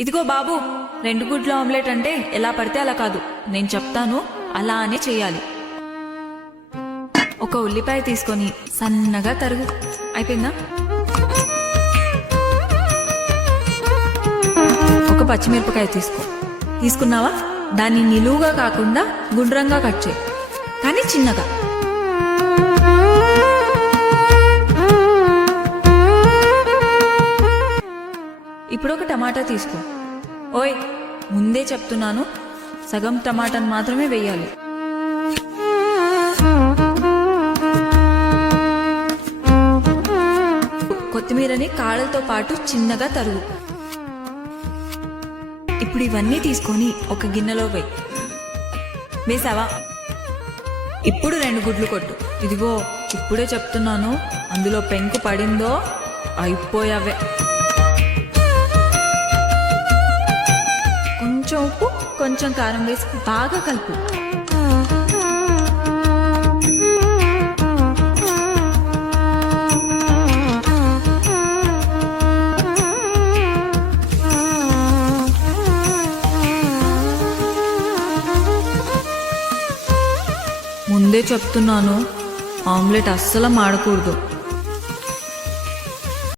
ఇదిగో బాబు, 2 గుడ్ల ఆమ్లెట్ అంటే ఎలా పడితే అలా కాదు. నేను చెప్తాను అలా అనే చెయ్యాలి. ఒక ఉల్లిపాయ తీసుకొని సన్నగా తరుగు. అయిపోయిందా? ఒక పచ్చిమిరపకాయ తీసుకున్నావా? దాన్ని నిలువుగా కాకుండా గుండ్రంగా కట్ చేయి, కానీ చిన్నగా. ఇప్పుడు ఒక టమాటా తీసుకో. ఓయ్, ముందే చెప్తున్నాను, సగం టమాటాను మాత్రమే వేయాలి. కొత్తిమీరని కాడలతో పాటు చిన్నగా తరుగు. ఇప్పుడు ఇవన్నీ తీసుకొని ఒక గిన్నెలో వేసావా? ఇప్పుడు 2 గుడ్లు కొట్టు. ఇదిగో, ఇప్పుడే చెప్తున్నాను, అందులో పెంకు పడిందో అయిపోయావే. కొంచెం ఉప్పు, కొంచెం కారం వేసి బాగా కలుపు. ముందే చెప్తున్నాను, ఆమ్లెట్ అస్సలు మాడకూడదు.